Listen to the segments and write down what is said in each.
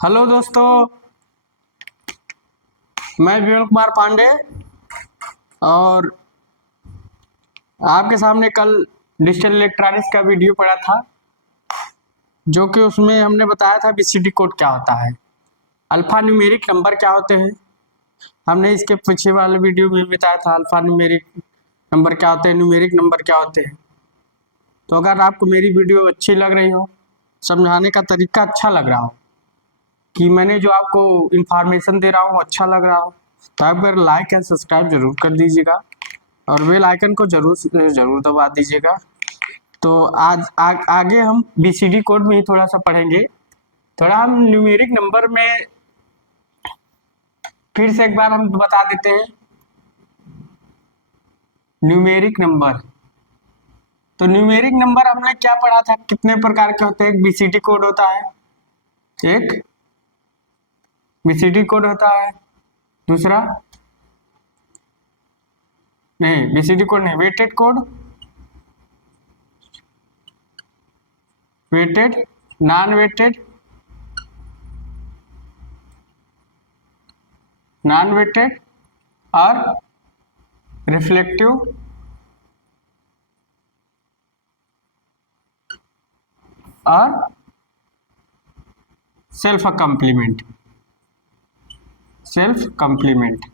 Hello दोस्तों, मैं विमल कुमार पांडे और आपके सामने कल डिजिटल इलेक्ट्रॉनिक्स का वीडियो पड़ा था, जो कि उसमें हमने बताया था बीसीडी कोड क्या होता है, अल्फा न्यूमेरिक नंबर क्या होते हैं। हमने इसके पीछे वाले वीडियो में बताया था अल्फा न्यूमेरिक नंबर क्या होते हैं, न्यूमेरिक नंबर क्या होते हैं। तो अगर आपको मेरी वीडियो अच्छी लग रही हो, समझाने का तरीका अच्छा लग रहा हो, कि मैंने जो आपको इंफॉर्मेशन दे रहा हूँ अच्छा लग रहा हो, तो आप अगर लाइक एंड सब्सक्राइब जरूर कर दीजिएगा और बेल आइकन को जरूर दबा दीजिएगा। तो आज आगे हम बीसीडी कोड में ही थोड़ा सा पढ़ेंगे। थोड़ा हम न्यूमेरिक नंबर में फिर से एक बार हम बता देते हैं। न्यूमेरिक नंबर, तो न्यूमेरिक नंबर हमने क्या पढ़ा था, कितने प्रकार के होते हैं। एक बीसीडी कोड होता है, एक बीसीडी कोड होता है, दूसरा नहीं बीसीडी कोड नहीं, weighted code, weighted, non weighted, non weighted और रिफ्लेक्टिव और self complement, self complement.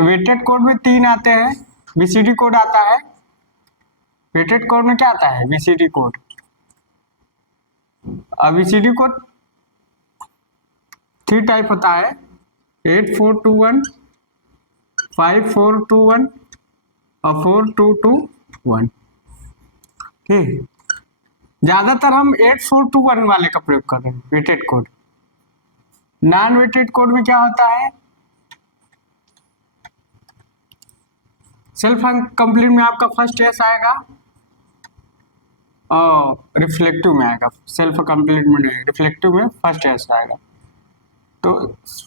Weighted code में तीन आते हैं। बीसीडी कोड आता है, वेटेड कोड में क्या आता है, बीसीडी कोड। अब बीसीडी कोड थ्री टाइप होता है, 8421, 5421 और 4221। ठीक, ज्यादातर हम 8421 वाले का प्रयोग कर रहे हैं weighted code. Non weighted code में क्या होता है, सेल्फ कंप्लीट में आपका फर्स्ट एस आएगा और रिफ्लेक्टिव में आएगा। सेल्फ कंप्लीट में नहीं, रिफ्लेक्टिव में फर्स्ट एस आएगा। तो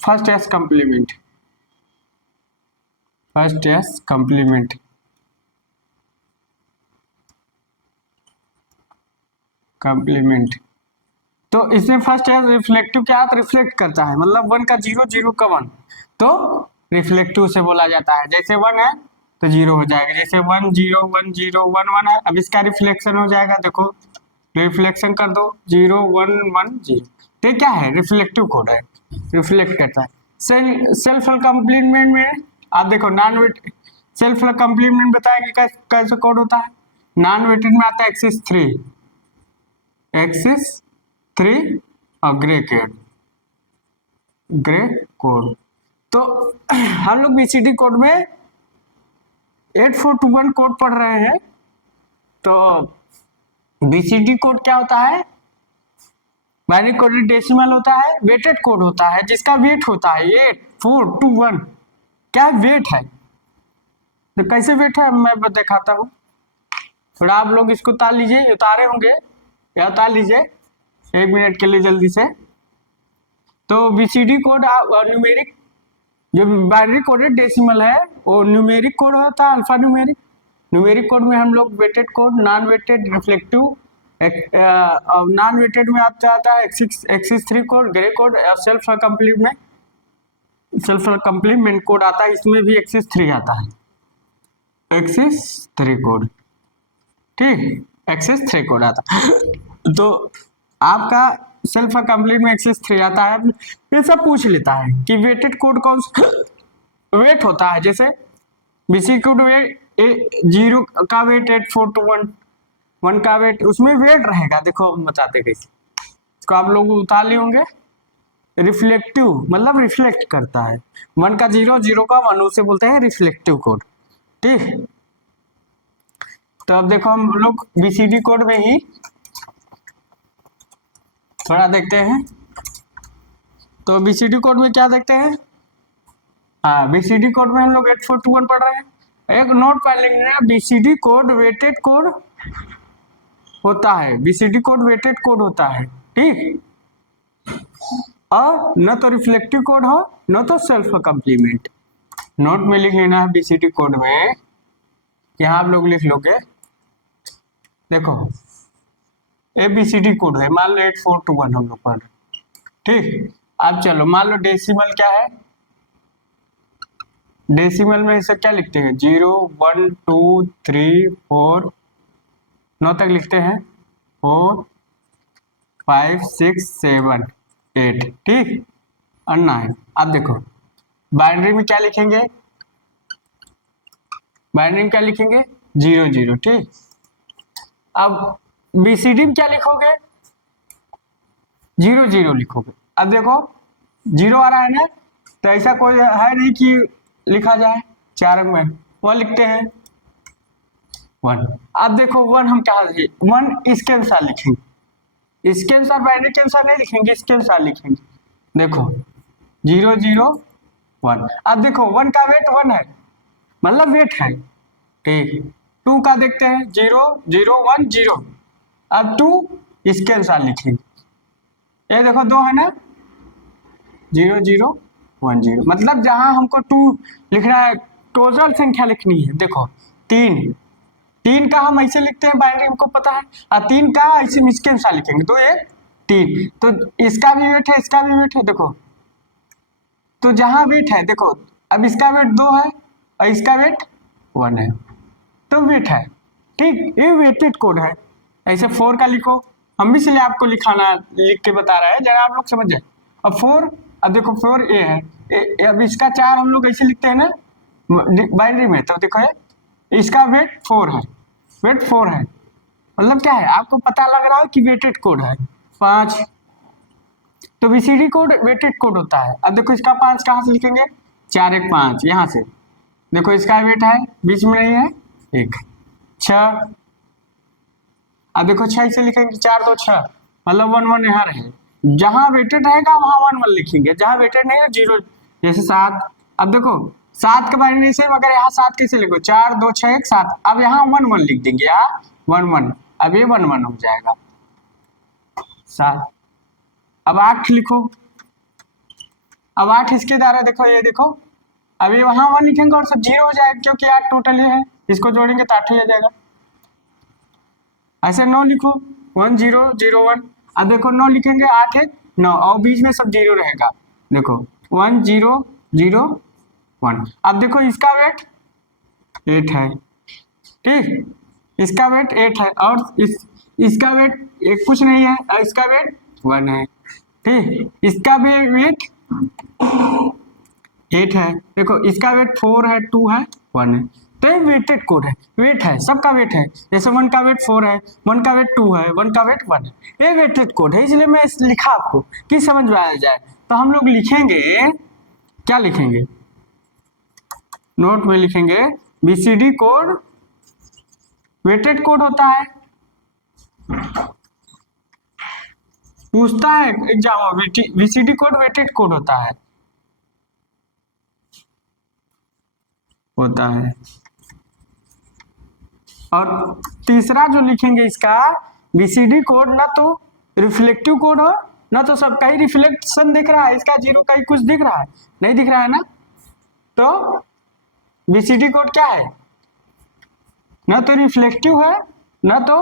first S complement, first S complement, complement. तो इसमें फर्स्ट एस रिफ्लेक्टिव क्या है, रिफ्लेक्ट करता है, मतलब 1 का 0, 0 का 1, तो रिफ्लेक्टिव से बोला जाता है। जैसे 1 है तो 0 हो जाएगा, जैसे 1 0 1 0 1 1 है, अब इसका रिफ्लेक्शन हो जाएगा। देखो रिफ्लेक्शन कर दो, 0 1 1 0। तो क्या है, रिफ्लेक्टिव कोड है, रिफ्लेक्ट करता है। सेल्फ कंप्लीमेंट में आप देखो, नॉन वेट सेल्फ कंप्लीमेंट बताया कि कैसे कोड होता है। नॉन वेटेड में आता है एक्सिस 3, एक्सिस 3 और ग्रे कोड, ग्रे कोड। तो हम लोग बीसीडी कोड में 8421 कोड पढ़ रहे हैं। तो बीसीडी कोड क्या होता है, बाइनरी कोडेड डेसिमल होता है। वेटेड कोड होता है जिसका वेट होता है 8421, क्या वेट है। तो कैसे वेट है मैं दिखाता हूँ, थोड़ा आप लोग इसको उतार लीजिए, उतारे होंगे या उतार लीजिए 1 मिनट के लिए जल्दी से। तो बीसीडी कोड न्यूमेरिक, जो बाइनरी कोडेड डेसिमल है वो न्यूमेरिक कोड होता है, अल्फा न्यूमेरिक। न्यूमेरिक कोड में हम लोग weighted code, non weighted, reflective, non weighted में आता है excess 3 code, Gray code, self complete में सेल्फ कंप्लीमेंट कोड आता है। इसमें भी एक्सिस 3 आता है, एक्सिस 3 कोड। ठीक, एक्सिस 3 कोड आता है। तो आपका सेल्फ कंप्लीट में एक्सिस 3 आता है। ये सब पूछ लेता है कि वेटेड कोड कौन सा वेट होता है। जैसे बीसी कोड वेट 0 का वेट 8421, 1 का वेट, उसमें वेट रहेगा। देखो हम बताते कैसे, इसको आप लोग उतार लिए होंगे। रिफ्लेक्टिव मतलब रिफ्लेक्ट करता है, 1 का 0, 0 का 1, उसे बोलते हैं रिफ्लेक्टिव कोड। ठीक, तो अब देखो हम लोग बीसीडी कोड में ही थोड़ा देखते हैं। तो बीसीडी कोड में क्या देखते हैं, हाँ बीसीडी कोड में हम लोग 8421 पढ़ रहे हैं। एक नोट पढ़ लेंगे, बीसीडी कोड वेटेड कोड होता है, बीसीडी कोड वेटेड कोड होता है। ठीक, और न तो रिफ्लेक्टिव कोड हो न तो सेल्फ कंप्लीमेंट। नोट में लिख लेना है बीसीडी कोड में, यहाँ आप लोग लिख लोगे। देखो ABCD कोड है, मान लो 8421 हम लोग पढ़ रहे, ठीक। अब चलो मान लो डेसिमल क्या है, डेसिमल में इसे क्या लिखते हैं, 0 1 2 3 4 9 तक लिखते हैं, 4 5 6 7 8, ठीक, और 9। अब देखो बाइनरी में क्या लिखेंगे, बाइनरी में क्या लिखेंगे, 0 0, ठीक। अब BCD में क्या लिखोगे, 0 0 लिखोगे। अब देखो 0 आ रहा है ना, तो ऐसा कोई है नहीं कि लिखा जाए 4 अंक में, 1 लिखते हैं, 1। अब देखो 1 हम क्या, 1 इसके अनुसार लिखेंगे, इसके अनुसार बाइनरी के अनुसार नहीं लिखेंगे, इसके अनुसार लिखेंगे। देखो 0 0 1। अब देखो 1 का वेट 1 है, मतलब वेट है, ठीक। 2 का देखते हैं, 0 0 1 0। अब 2 इसके अनुसार लिखेंगे, ये देखो 2 है ना, 0 0 1 0, मतलब जहां हमको 2 लिखना है, टोटल संख्या लिखनी है। देखो 3 3 का हम ऐसे लिखते हैं, बाइनरी हमको पता है, और 3 का ऐसे इसके अनुसार लिखेंगे, तो 1 3, तो इसका भी वेट है, इसका भी वेट है, देखो तो जहां वेट है, देखो अब इसका वेट 2 है और इसका वेट 1 है, तो वेट है, ठीक। ये वेटेड कोड है। ऐसे 4 का लिखो, हम भी इसलिए आपको लिखाना लिख के बता रहे हैं, जरा आप लोग समझ जाए। अब 4, अब देखो 4 ए है, अब इसका 4 हम लोग ऐसे लिखते हैं ना बाइनरी में, तो देखो इसका वेट 4 है, वेट 4 है, मतलब क्या है, आपको पता लग रहा है कि वेटेड कोड है। 5, तो BCD कोड वेटेड कोड होता है। अब देखो इसका 5 कहाँ से लिखेंगे, 4 1 5, यहाँ से देखो इसका वेट है, बीच में नहीं है, 1 6। अब देखो 6 से लिखेंगे, 4 2 6, मतलब 1 1 यहाँ रहे, जहां वेटेड रहेगा वहां 1 1 लिखेंगे, जहां वेटेड नहीं है 0, जैसे 7। अब देखो 7 के बारे में से मगर यहाँ 7 कैसे लिखो, 4 2 6 1 7, अब यहाँ 1 1 लिख देंगे, यहाँ 1 1, अब ये 1 1 हो जाएगा 7। अब 8 लिखो, अब 8 इसके द्वारा देखो, ये देखो अब ये वहां 1 लिखेंगे और सब 0 हो जाएगा, क्योंकि 8 टोटल है, इसको जोड़ेंगे तो 8 ही आ जाएगा। ऐसे 9 लिखो, 1 0 0 1। अब देखो 9 लिखेंगे, 8 1 9, और बीच में सब 0 रहेगा, देखो 1 0 0 1। अब देखो इसका वेट 8 है, ठीक, इसका वेट 8 है, और इसका वेट एक कुछ नहीं है, और इसका वेट 1 है, ठीक। इसका भी वेट 8 है, देखो इसका वेट 4 है, 2 है, 1 है, तो ये वेटेड कोड है, वेट है, सबका वेट है, जैसे 1 का वेट 4 है, 1 का वेट 2 है, 1 का वेट 1 है, ये वेटेड कोड है, इसलिए मैं लिखा आपको कि समझ में आ जाए। तो हम लोग लिखेंगे, क्या लिखेंगे, नोट में लिखेंगे BCD कोड वेटेड कोड होता है, पूछता है एग्जाम में, BCD कोड वेटेड कोड होता है, और तीसरा जो लिखेंगे इसका BCD कोड, ना तो रिफ्लेक्टिव कोड हो, ना तो सबका ही रिफ्लेक्शन दिख रहा है, इसका 0 का ही कुछ दिख रहा है, नहीं दिख रहा है ना, तो BCD कोड क्या है, ना तो रिफ्लेक्टिव है, ना तो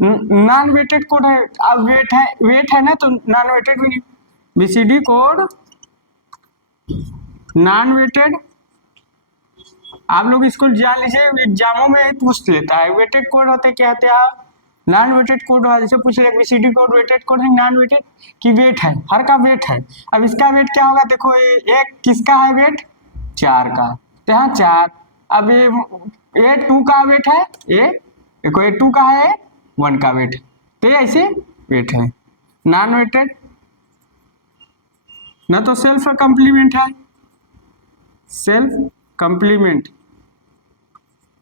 नॉन वेटेड कोड है। अब वेट है ना, तो नॉन वेटेड भी नहीं। BCD कोड नॉन वेटेड, आप लोग स्कूल जान लीजिए, एग्जामों में पूछ लेता है, वेटेड कोड होते क्या होते हैं, नॉन वेटेड कोड जैसे पूछ ले, BCD कोड वेटेड कोड है, नॉन वेटेड की वेट है, हर का वेट है। अब इसका वेट क्या होगा, देखो एक किसका है वेट, 4 का, तो यहाँ 4। अब ये 2 का वेट है, ये देखो ये 2 का है, 1 का वेट, तो ये ऐसे वेट है, नॉन वेटेड, ना तो सेल्फ कंप्लीमेंट है, सेल्फ कंप्लीमेंट,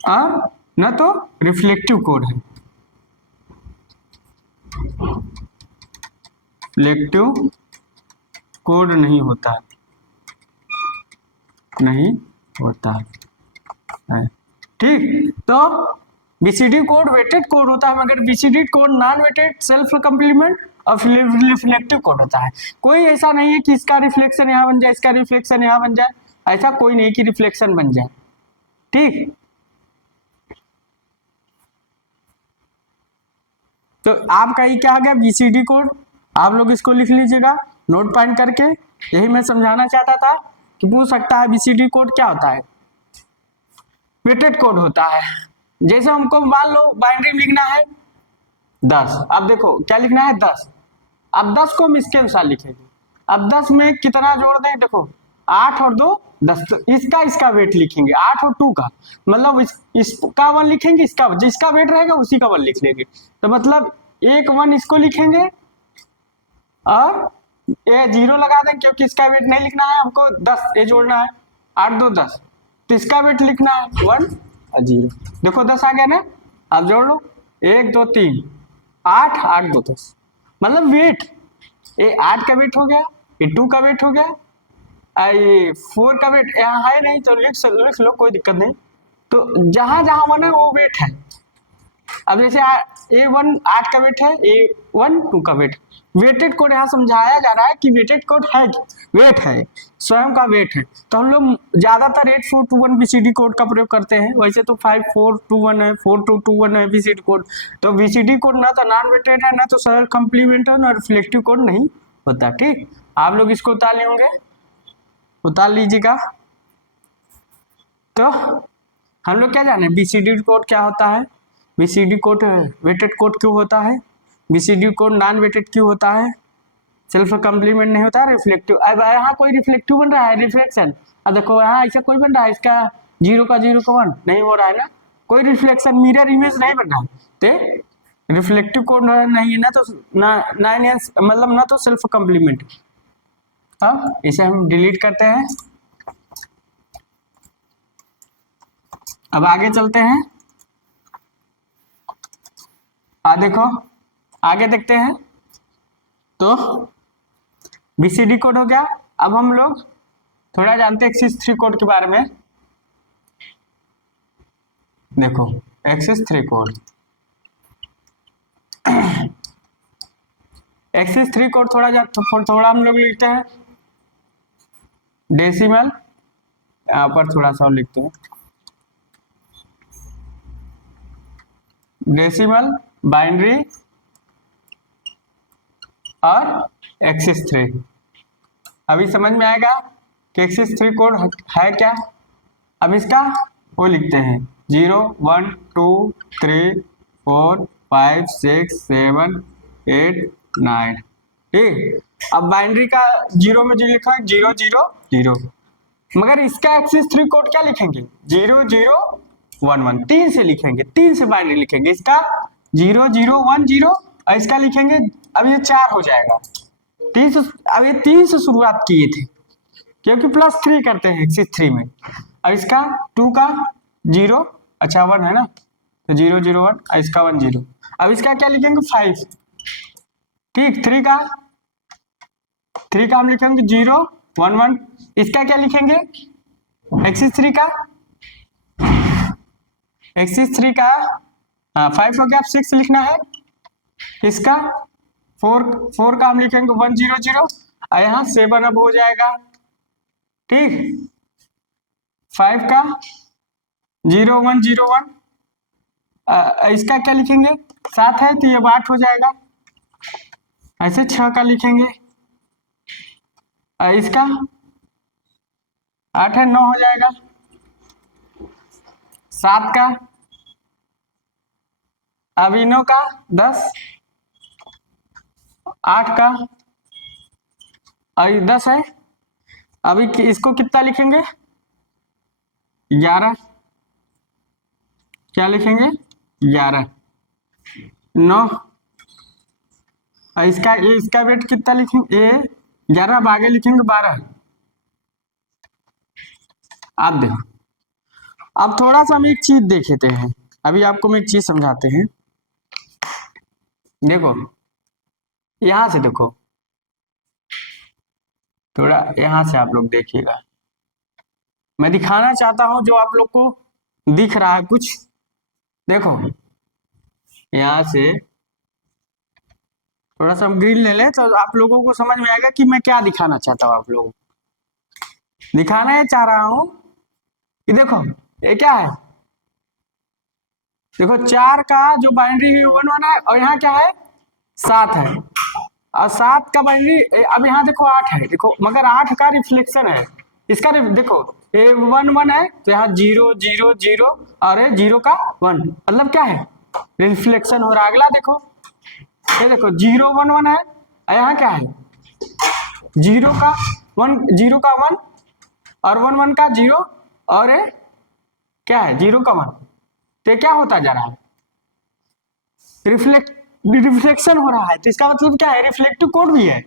और न तो रिफ्लेक्टिव कोड है, रिफ्लेक्टिव कोड नहीं होता है, ठीक। तो BCD कोड वेटेड कोड होता है, मगर BCD code non weighted, self complement और रिफ्लेक्टिव कोड होता है। कोई ऐसा नहीं है कि इसका रिफ्लेक्शन यहाँ बन जाए, इसका रिफ्लेक्शन यहाँ बन जाए, ऐसा कोई नहीं कि रिफ्लेक्शन बन जाए, ठीक। तो आपका ये क्या आ गया, बीसीडी कोड। आप लोग इसको लिख लीजिएगा नोट पॉइंट करके। यही मैं समझाना चाहता था कि पूछ सकता है बीसीडी कोड क्या होता है। वेटेड कोड होता है। जैसे हमको मान लो बाइनरी में लिखना है 10, अब देखो क्या लिखना है 10। अब 10 को हम इसके अनुसार लिखेंगे। अब 10 में कितना जोड़ दें, देखो 8 और 2 10, तो इसका वेट लिखेंगे 8 और 2 का, मतलब इसका 1 लिखेंगे, इसका जिसका वेट रहेगा उसी का 1 लिख लेंगे। तो मतलब एक 1 इसको लिखेंगे और ये 0 लगा दें क्योंकि इसका वेट नहीं लिखना है हमको, 10 ये जोड़ना है, 8 2 10, तो इसका वेट लिखना है 1 और 0। देखो 10 आ गया ना, अब जोड़ लो 1 2 3 8 8 2 10, मतलब वेट ये 8 का वेट हो गया, ये 2 का वेट हो गया, ये 4 का वेट यहाँ है नहीं तो लिख लो कोई दिक्कत नहीं। तो जहां जहां 1 है वो वेट है। अब जैसे A1 8 का वेट है, A1 2 का वेट। वेटेड कोड यहाँ समझाया जा रहा है कि वेटेड कोड है, वेट है, स्वयं का वेट है। तो हम लोग ज्यादातर 8421 बीसीडी कोड का प्रयोग करते हैं। वैसे तो 5421 है, 4221 है बीसीडी कोड। तो बीसीडी कोड ना तो नॉन वेटेड है, ना तो सरल कंप्लीमेंट है, ना रिफ्लेक्टिव कोड नहीं होता। ठीक, आप लोग इसको उतार लिए होंगे, उतार लीजिएगा। तो हम लोग क्या जाने बीसीडी कोड क्या होता है, बीसीडी कोड वेटेड कोड क्यों होता है, बीसीडी कोड नॉन वेटेड क्यों होता है, सेल्फ कंप्लीमेंट नहीं होता, रिफ्लेक्टिव। अब यहाँ कोई रिफ्लेक्टिव बन रहा है, रिफ्लेक्शन। अब देखो यहाँ ऐसा कोई बन रहा है, इसका 0 का 0 का 1 नहीं हो रहा है ना, कोई रिफ्लेक्शन मिरर इमेज नहीं बन रहा है, तो रिफ्लेक्टिव कोड नहीं है ना, तो मतलब ना तो सेल्फ कंप्लीमेंट। अब इसे हम डिलीट करते हैं। अब आगे चलते हैं, देखो आगे देखते हैं। तो बीसीडी कोड हो गया। अब हम लोग थोड़ा जानते हैं एक्सिस 3 कोड के बारे में। देखो एक्सिस 3 कोड, एक्सिस 3 कोड थोड़ा हम लोग लिखते हैं डेसिमल, यहाँ पर थोड़ा सा लिखते हैं डेसिमल, बाइनरी और एक्सिस 3। अभी समझ में आएगा कि एक्सिस 3 कोड है क्या। अब इसका वो लिखते हैं 0 1 2 3 4 5 6 7 8 9। ठीक, अब बाइनरी का 0 में जो लिखा है 0 0 0, मगर इसका एक्सिस 3 कोड क्या लिखेंगे 0 0 1 1, 3 से लिखेंगे, 3 से बाइनरी लिखेंगे। इसका 0 0 1 0 और इसका लिखेंगे, अब ये 4 हो जाएगा। 3 से, अब ये 3 से शुरुआत किए थे क्योंकि +3 करते हैं एक्सिस 3 में। अब इसका 2 का 0, अच्छा 1 है ना, तो 0 0 1, और इसका 1 0। अब इसका क्या लिखेंगे 5। ठीक, 3 का हम लिखेंगे 0 1 1। इसका क्या लिखेंगे एक्सिस 3 का, एक्सिस 3 का 5 हो गया, अब 6 लिखना है। इसका 4 का हम लिखेंगे 1 0 0, और यहाँ 7 अब हो जाएगा। ठीक, 5 का 0 1 0 1, इसका क्या लिखेंगे 7 है तो ये 8 हो जाएगा। ऐसे 6 का लिखेंगे, इसका 8 है 9 हो जाएगा। 7 का, अब इनो का 10, 8 का, और 10 है। अभी इसको कितना लिखेंगे 11, क्या लिखेंगे 11 9, और इसका वेट कितना लिखेंगे 11, अब आगे लिखेंगे 12। आप देखो, अब थोड़ा सा हम एक चीज देखते हैं, अभी आपको मैं एक चीज समझाते हैं। देखो यहां से देखो, थोड़ा यहां से आप लोग देखिएगा, मैं दिखाना चाहता हूं जो आप लोग को दिख रहा है कुछ। देखो यहां से थोड़ा सा हम ग्रीन ले लें तो आप लोगों को समझ में आएगा कि मैं क्या दिखाना चाहता हूं। आप लोगों को दिखाना ये चाह रहा हूं कि देखो ये क्या है, देखो 4 का जो बाइनरी है 1 1 है, और यहाँ क्या है 7 है, और 7 का बाइनरी अब यहाँ देखो 8 है, देखो मगर 8 का रिफ्लेक्शन है, इसका देखो ये 1 1 है तो यहाँ 0 0 0 और ये 0 का 1, मतलब क्या है रिफ्लेक्शन हो रहा है। अगला देखो, ये देखो 0 1 1 है, और यहाँ क्या है 0 का 1 0 का 1 और 1 1 का 0, और ये क्या है 0 का 1, तो ये क्या होता जा रहा है रिफ्लेक्शन हो रहा है, तो इसका मतलब क्या है रिफ्लेक्टिव कोड भी है,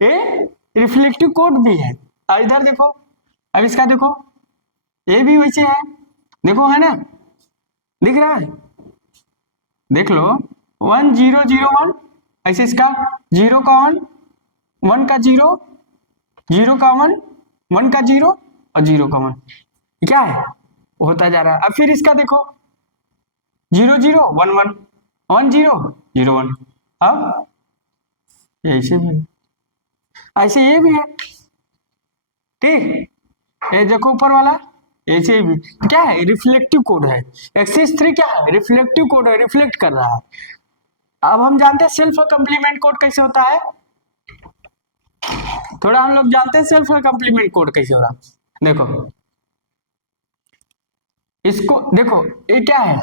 ये रिफ्लेक्टिव कोड भी है। और इधर देखो, अब इसका देखो ये भी वैसे है, देखो है ना, दिख रहा है, देख लो 1 0 0 1, ऐसे इसका 0 का 1 1 का 0 0 का 1 1 का 0 और 0 का 1, क्या है होता जा रहा है। अब फिर इसका देखो 0 0 1 1 1 0 0 1, अब ऐसे भी ऐसे ये भी है, ठीक, ये देखो ऊपर वाला ऐसे भी, तो क्या है रिफ्लेक्टिव कोड है। एक्सिस 3 क्या है रिफ्लेक्टिव कोड है, रिफ्लेक्ट कर रहा है। अब हम जानते हैं सेल्फ कंप्लीमेंट कोड कैसे होता है, थोड़ा हम लोग जानते हैं सेल्फ कंप्लीमेंट कोड कैसे हो रहा है। देखो इसको देखो, ये क्या है,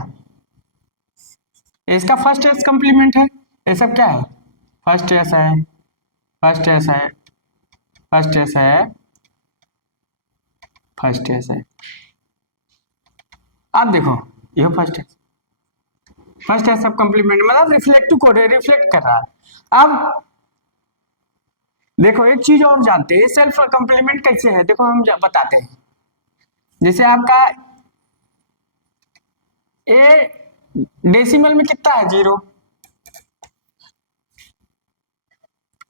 इसका फर्स्ट एस कंप्लीमेंट है, ये सब क्या है फर्स्ट एस है, फर्स्ट एस है, फर्स्ट एस है, फर्स्ट एस है। आप देखो ये फर्स्ट एस सब कंप्लीमेंट मतलब रिफ्लेक्टिव कोड है, रिफ्लेक्ट कर रहा है। अब देखो एक चीज और जानते हैं सेल्फ कंप्लीमेंट कैसे है, देखो हम बताते हैं। जैसे आपका ए डेसिमल में कितना है 0,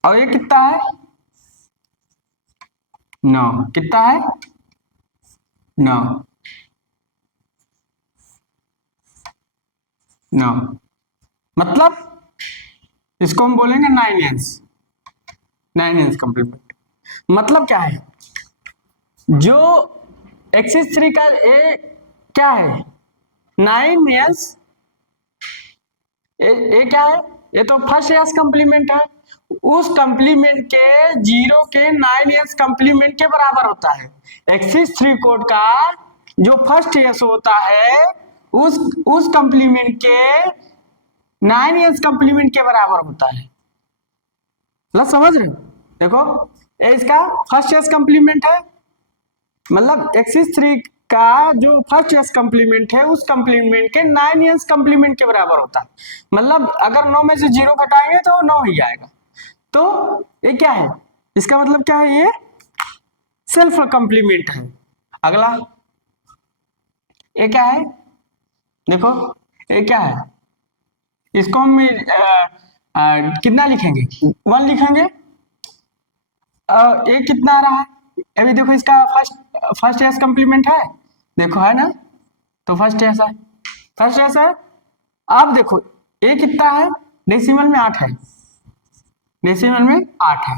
और ये कितना है 9, कितना है 9 9, मतलब इसको हम बोलेंगे 9 एंस कंप्लीमेंट। मतलब क्या है जो एक्सिस 3 का ए क्या है 9 एस, ये क्या है, ये तो फर्स्ट एस कंप्लीमेंट है, उस कंप्लीमेंट के 0 के 9 एस कंप्लीमेंट के बराबर होता है। एक्सिस 3 कोड का जो फर्स्ट एस होता है उस कंप्लीमेंट के 9 एस कंप्लीमेंट के बराबर होता है, मतलब समझ रहे हो। देखो ये इसका फर्स्ट एस कंप्लीमेंट है, मतलब एक्सिस 3 का जो फर्स्ट एस कंप्लीमेंट है उस कंप्लीमेंट के 9 एस कंप्लीमेंट के बराबर होता है। मतलब अगर 9 में से 0 घटाएंगे तो 9 ही आएगा, तो ये क्या है, इसका मतलब क्या है ये सेल्फ कंप्लीमेंट है। अगला ये क्या है, देखो ये क्या है, इसको हम कितना लिखेंगे 1 लिखेंगे, ये कितना आ रहा है, अभी देखो इसका फर्स्ट एस कंप्लीमेंट है, देखो है ना, तो फर्स्ट एस है, फर्स्ट एस है। अब देखो ये कितना है डेसिमल में 8 है, डेसिमल में 8 है,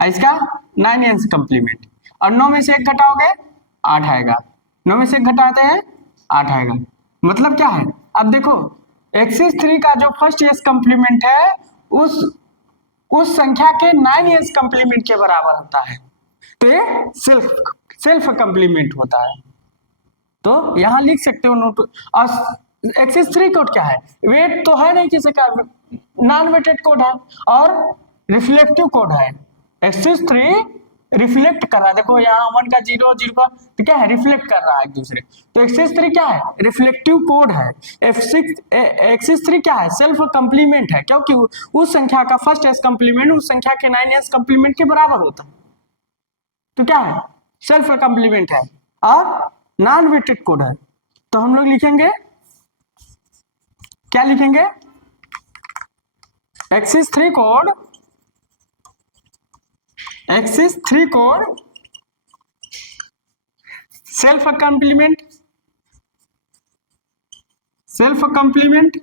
इसका 9 एस कंप्लीमेंट, और 9 में से 1 घटाओगे 8 आएगा, 9 में से 1 घटाते हैं 8 आएगा। मतलब क्या है, अब देखो एक्सिस 3 का जो फर्स्ट एस कंप्लीमेंट है उस संख्या के 9 एस कंप्लीमेंट के बराबर होता है, तो ये सेल्फ कंप्लीमेंट होता है। तो यहां लिख सकते हो नोट। और एक्सिस 3 कोड क्या है, वेट तो है नहीं किसी का, नॉन वेटेड कोड है और रिफ्लेक्टिव कोड है। एक्सिस 3 रिफ्लेक्ट कर रहा है, देखो यहाँ 1 का 0 0 का, तो क्या है रिफ्लेक्ट कर रहा है एक दूसरे, तो एक्सिस 3 क्या है रिफ्लेक्टिव कोड है। एक्सिस 3 क्या है सेल्फ कंप्लीमेंट है, क्योंकि उस संख्या का फर्स्ट एस कंप्लीमेंट उस संख्या के 9 एस कंप्लीमेंट के बराबर होता है, तो क्या है सेल्फ कंप्लीमेंट है और नॉन वेटेड कोड है। तो हम लोग लिखेंगे क्या लिखेंगे, excess 3 code, excess 3 code self complement, self complement,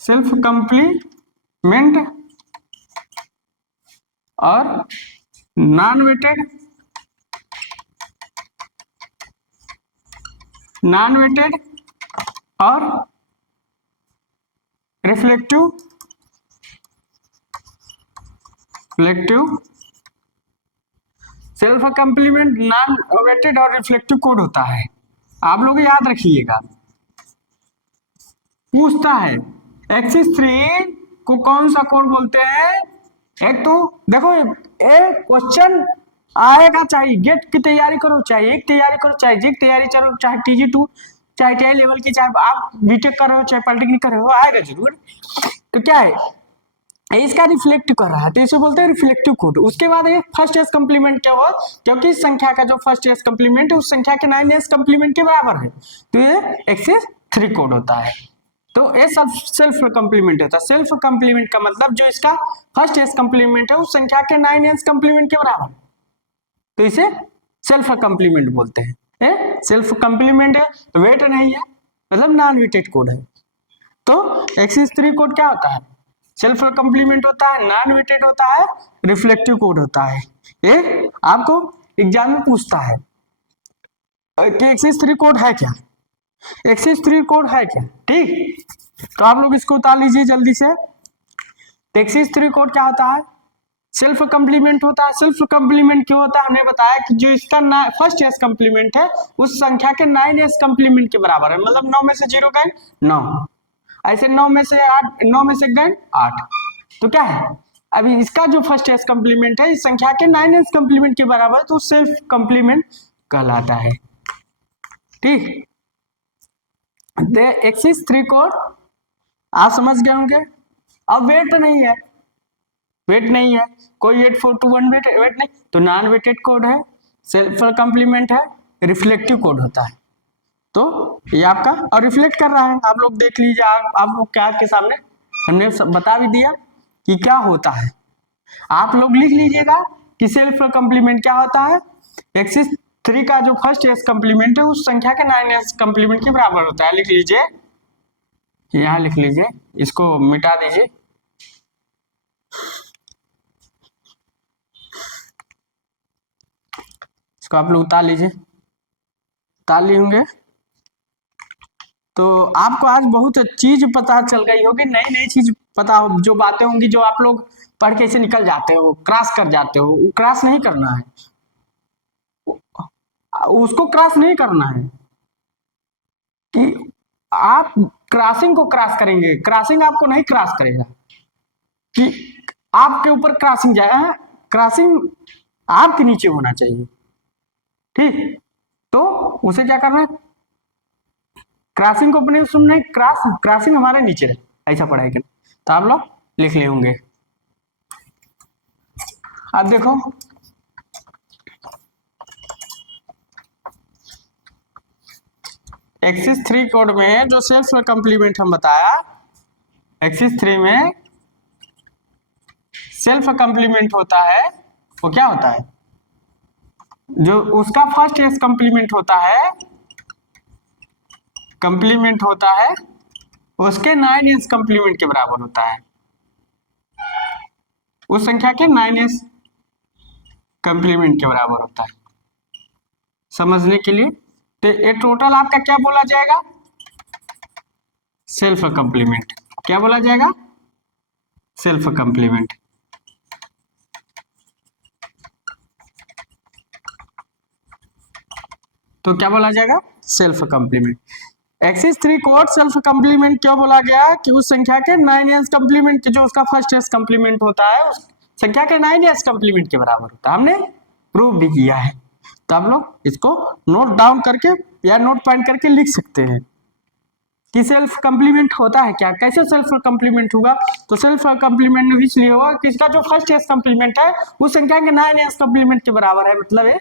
self complement और नॉन वेटेड नॉन वेटेड और reflective self complement non weighted और रिफ्लेक्टिव कोड होता है। आप लोग याद रखिएगा, पूछता है एक्सिस 3 को कौन सा कोड बोलते हैं। एक तो देखो एक क्वेश्चन आएगा, चाहे गेट की तैयारी करो, चाहे एक तैयारी करो, चाहे जेक तैयारी करो, चाहे TG2, चाहे TI लेवल की, चाहे आप बीटेक कर रहे हो, चाहे पॉलिटेक्निक कर रहे हो, आएगा जरूर। तो क्या है, इसका रिफ्लेक्ट कर रहा है तो इसे बोलते हैं रिफ्लेक्टिव कोड। उसके बाद ये फर्स्ट एस कम्प्लीमेंट क्या हुआ, क्योंकि इस संख्या का जो फर्स्ट एस कम्प्लीमेंट है उस संख्या के 9s कम्प्लीमेंट के बराबर है, तो ये एक्सिस 3 कोड होता है। तो ये सेल्फ कम्प्लीमेंट होता है। सेल्फ कम्प्लीमेंट का मतलब जो इसका फर्स्ट एस कम्प्लीमेंट है उस संख्या के 9s कम्प्लीमेंट के बराबर, तो इसे सेल्फ कम्प्लीमेंट बोलते हैं। सेल्फ कम्प्लीमेंट है, वेट नहीं है, मतलब नॉन वेटेड कोड है। तो एक्सिस 3 कोड क्या होता है, सेल्फ कम्प्लीमेंट होता है, नॉन वेटेड होता है, रिफ्लेक्टिव कोड होता है। ये आपको एग्जाम में पूछता है कि एक्सिस 3 कोड है क्या, एक्सिस 3 कोड है क्या, ठीक। तो आप लोग इसको उतार लीजिए जल्दी से। एक्सिस 3 कोड क्या होता है, सेल्फ कम्प्लीमेंट होता है। सेल्फ कम्प्लीमेंट क्यों होता है, हमने बताया कि जो इसका फर्स्ट एस कम्प्लीमेंट है उस संख्या के 9s कम्प्लीमेंट के बराबर है, मतलब 9 में से 0 गए 9, ऐसे 9 में से 8, 9 में से गए 8, तो क्या है, अभी इसका जो फर्स्ट एस कम्प्लीमेंट है इस संख्या के 9s कम्प्लीमेंट के बराबर, तो सेल्फ कम्प्लीमेंट कहलाता है, ठीक। एक्सिस 3 कोड आप समझ गए होंगे। अब वेट नहीं है, वेट नहीं है, कोई 8421 वेट नहीं, तो नॉन वेटेड कोड है, सेल्फ कम्प्लीमेंट है, रिफ्लेक्टिव कोड होता है। तो ये आपका और रिफ्लेक्ट कर रहा है, आप लोग देख लीजिए, आप लोग क्या के सामने हमने बता भी दिया कि क्या होता है। आप लोग लिख लीजिएगा कि सेल्फ कम्प्लीमेंट क्या होता है, एक्सिस 3 का जो फर्स्ट एस कम्प्लीमेंट है उस संख्या के 9s कम्प्लीमेंट के बराबर होता है। लिख लीजिए, यहाँ लिख लीजिए, इसको मिटा दीजिए। इसको आप लोग उतार लीजिए, उतार लिए होंगे तो आपको आज बहुत चीज पता चल गई होगी, नई नई चीज पता हो, जो बातें होंगी जो आप लोग पढ़ के ऐसे निकल जाते हो, क्रॉस कर जाते हो, क्रॉस नहीं करना है, उसको क्रॉस नहीं करना है कि आप क्रॉसिंग को क्रॉस करेंगे, क्रॉसिंग आपको नहीं क्रॉस करेगा कि आपके ऊपर क्रॉसिंग जाए, क्रॉसिंग आपके नीचे होना चाहिए, ठीक। तो उसे क्या करना है, क्रॉसिंग को अपने सुनने, क्रॉसिंग हमारे नीचे है, ऐसा पढ़ाई करना। तो आप लोग लिख लिए होंगे। अब देखो एक्सिस 3 कोड में जो सेल्फ कम्प्लीमेंट हम बताया, एक्सिस 3 में सेल्फ कम्प्लीमेंट होता है, वो क्या होता है, जो उसका फर्स्ट एस कम्प्लीमेंट होता है, कम्प्लीमेंट होता है उसके 9s कम्प्लीमेंट के बराबर होता है, उस संख्या के 9s कम्प्लीमेंट के बराबर होता है, समझने के लिए। तो ये टोटल आपका क्या बोला जाएगा, सेल्फ कम्प्लीमेंट, क्या बोला जाएगा, सेल्फ कम्प्लीमेंट। तो क्या बोला जाएगा, self complement. Axis 3 code self complement क्यों बोला गया कि उस संख्या के 9s कम्प्लीमेंट जो उसका फर्स्ट एस कम्प्लीमेंट होता है उस संख्या के 9s कम्प्लीमेंट के बराबर होता है, हमने प्रूव भी किया है। तो आप लोग इसको नोट डाउन करके या नोट पॉइंट करके लिख सकते हैं कि सेल्फ कम्प्लीमेंट होता है क्या, कैसे सेल्फ कम्प्लीमेंट होगा। तो सेल्फ कम्प्लीमेंट इसलिए होगा कि इसका जो फर्स्ट एस कम्प्लीमेंट है उस संख्या के 9s कम्प्लीमेंट के बराबर है, मतलब ये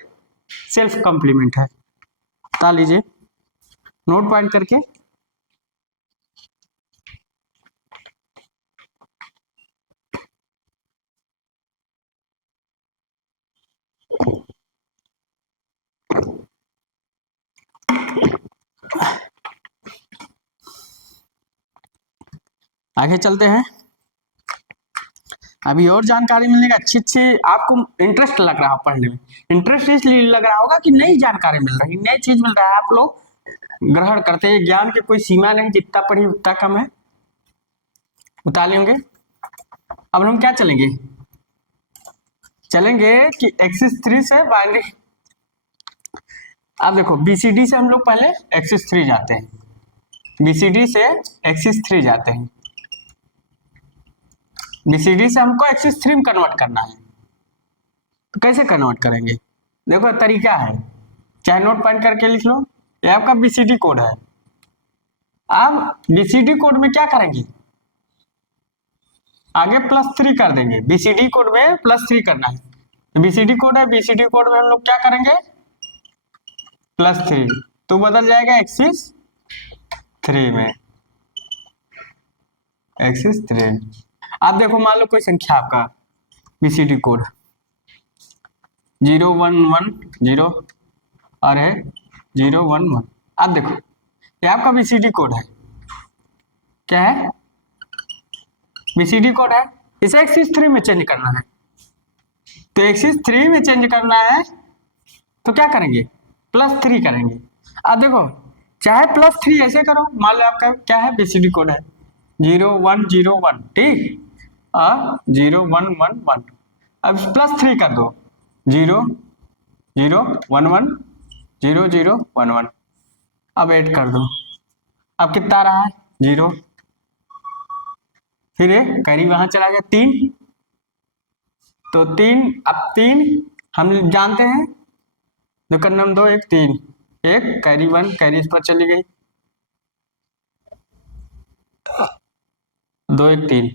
सेल्फ कम्प्लीमेंट है। बता लीजिए नोट पॉइंट करके। आगे चलते हैं, अभी और जानकारी मिलने का अच्छी अच्छी आपको इंटरेस्ट लग रहा है पढ़ने में, इंटरेस्ट इसलिए लग रहा होगा कि नई जानकारी मिल रही, नई चीज मिल रहा है, आप लोग ग्रहण करते हैं। ज्ञान की कोई सीमा नहीं, जितना पढ़ी उतना कम है, उतार लेंगे। अब हम क्या चलेंगे कि एक्सिस 3 से बाइनरी। अब देखो बीसीडी से हम लोग पहले एक्सिस 3 जाते हैं, बीसीडी से एक्सिस 3 जाते हैं। बीसीडी से हमको एक्सिस 3 में कन्वर्ट करना है, तो कैसे कन्वर्ट करेंगे? देखो तरीका है, चाहे नोट पॉइंट करके लिख लो, ये आपका बीसीडी कोड है। अब बीसीडी कोड में क्या करेंगे, आगे +3 कर देंगे। बीसीडी कोड में +3 करना है, तो बीसीडी कोड है, बीसीडी कोड में हम लोग क्या करेंगे +3, तो बदल जाएगा एक्सिस 3 में, एक्सिस 3। आप देखो मान लो कोई संख्या आपका बीसीडी कोड 0110 और है 011। आप देखो ये आपका बीसीडी कोड है, क्या है बीसीडी कोड है, इसे एक्सिस 3 में चेंज करना है। तो एक्सिस 3 में चेंज करना है तो क्या करेंगे +3 करेंगे। अब देखो चाहे +3 ऐसे करो, मान लो आपका क्या है बीसीडी कोड है 0101, ठीक, और 0111। अब +3 कर दो 0011 0011। अब ऐड कर दो, अब कितना रहा है 0, फिर कैरी वहां चला गया 3, तो 3, अब 3 हम जानते हैं, तो नंबर 2 1 3, एक कैरी 1, कैरी इस पर चली गई 2 1 3,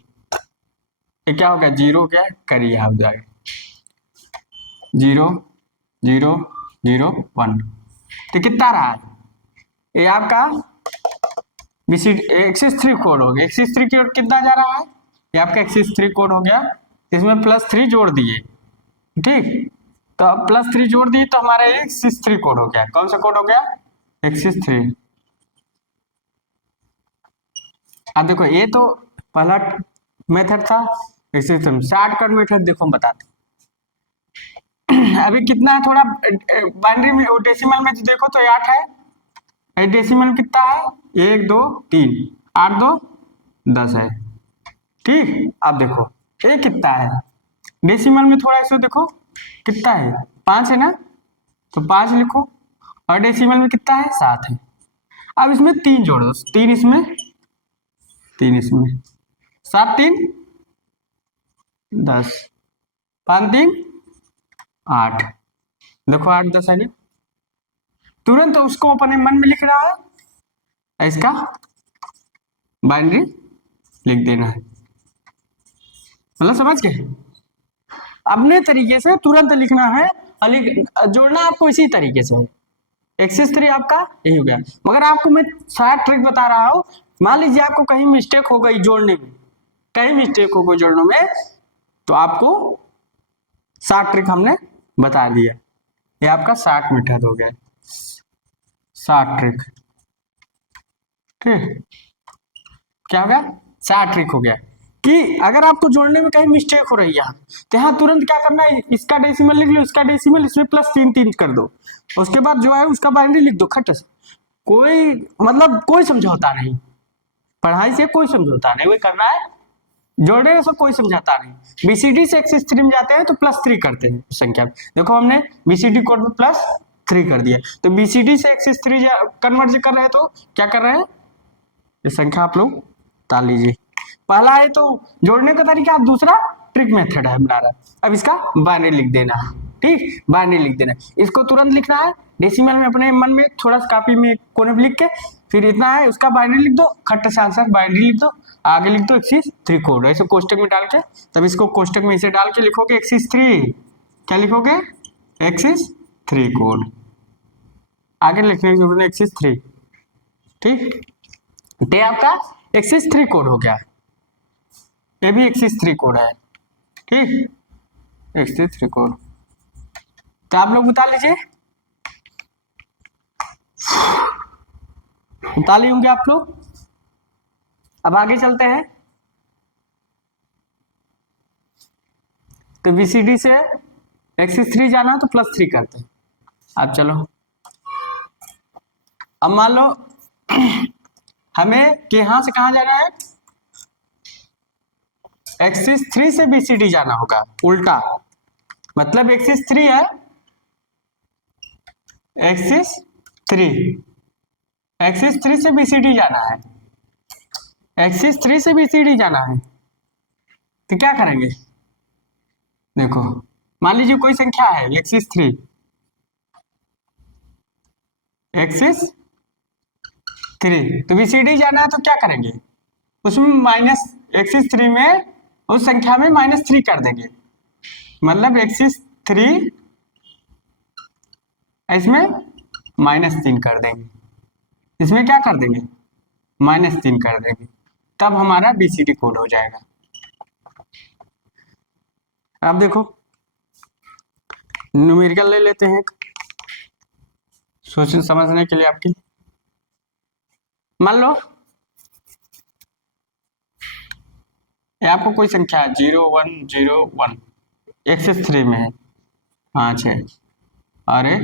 ये क्या हो गया 0, क्या कैरी यहाँ हो जाएगा 0 0 0 1। तो कितना रहा है ये आपका बीसीडी एक्सिस 3 कोड हो गया। एक्सिस 3 कोड कितना जा रहा है, ये आपका एक्सिस 3 कोड हो गया, इसमें +3 जोड़ दिए, ठीक, तो अब +3 जोड़ दिए तो हमारा एक्सिस 3 कोड हो गया। कौन सा कोड हो गया एक्सिस 3। अब देखो ये तो पहला मेथड था एक्सिस 3, शॉर्टकट मेथड देखो हम बताते अभी कितना है, थोड़ा बाइनरी में डेसिमल में देखो तो 8 है, डेसिमल कितना है 1 2 3, 8 2 10 है, ठीक। अब देखो ये कितना है डेसिमल में, थोड़ा इसको देखो कितना है 5 है ना, तो 5 लिखो, और डेसिमल में कितना है 7 है। अब इसमें 3 जोड़ो, 3 इसमें 3 इसमें, 7 3 10, 5 3 8, देखो 8 10 है ना, तुरंत उसको अपने मन में लिख रहा है, इसका बाइनरी लिख देना है, मतलब समझ गए, अपने तरीके से तुरंत लिखना है, जोड़ना आपको इसी तरीके से है। एक्सिस 3 आपका यही हो गया, मगर आपको मैं सारा ट्रिक बता रहा हूं, मान लीजिए आपको कहीं मिस्टेक हो गई जोड़ने में, कहीं मिस्टेक हो गई जोड़ने में, तो आपको 60 ट्रिक हमने बता दिया, ये आपका 60 मेथड हो गया, 60 ट्रिक, ठीक, क्या हो गया 60 ट्रिक हो गया। कि अगर आपको जोड़ने में कहीं मिस्टेक हो रही है तो यहाँ तुरंत क्या करना है, इसका डेसिमल लिख लो, इसका डेसिमल, इसमें +3 3 कर दो, उसके बाद जो है उसका बाइनरी लिख दो खट से, कोई मतलब कोई समझौता नहीं, पढ़ाई से कोई समझौता नहीं, वही करना है, जोड़ने से कोई समझौता नहीं। बीसीडी से एक्सिस 3 में जाते हैं तो +3 करते हैं संख्या, देखो हमने बीसीडी कोड में +3 कर दिया, तो बीसीडी से एक्सिस 3 कन्वर्ट कर रहे हैं, तो क्या कर रहे हैं ये संख्या आप लोग ताल लीजिए। पहला है तो जोड़ने का तरीका, दूसरा ट्रिक मेथड है बना रहा है। अब इसका बाइनरी लिख देना है, ठीक, बाइनरी लिख देना है, इसको तुरंत लिखना है डेसिमल में, अपने मन में थोड़ा सा कॉपी में कोने में लिख के, फिर इतना है उसका बाइनरी लिख दो, खट्ट से आंसर बाइनरी लिख दो, आगे लिख दो एक्सिस 3 कोड, ऐसे कोष्टक में डाल के, तब इसको कोष्टक में इसे डाल के लिखोगे एक्सिस 3, क्या लिखोगे एक्सिस 3 कोड, आगे लिखने की जरूरत है एक्सिस 3, ठीक, ये आपका एक्सिस 3 कोड हो गया, ये भी एक्सिस 3 कोड है, ठीक, एक्सिस 3 कोड, तो आप लोग बता लीजिए, बता लिए होंगे आप लोग। अब आगे चलते हैं, तो बीसीडी से एक्सिस 3 जाना तो +3 करते हैं। अब चलो अब मान लो हमें कि यहां से कहां जाना है, एक्सिस 3 से बीसीडी जाना होगा, उल्टा मतलब एक्सिस 3 है, एक्सिस 3, एक्सिस 3 से बीसीडी जाना है, एक्सिस 3 से बीसीडी जाना है। तो क्या करेंगे, देखो मान लीजिए कोई संख्या है एक्सिस 3, एक्सिस 3, तो बीसीडी जाना है तो क्या करेंगे, उसमें माइनस, एक्सिस 3 में उस संख्या में -3 कर देंगे, मतलब एक्सिस 3 इसमें -3 कर देंगे, इसमें क्या कर देंगे, -3 कर देंगे, तब हमारा बीसीडी कोड हो जाएगा। अब देखो न्यूमेरिकल ले लेते हैं सोचने समझने के लिए आपकी। मान लो आपको कोई संख्या 0 1 0 1 एक्सिस 3 में है, 5 है, अरे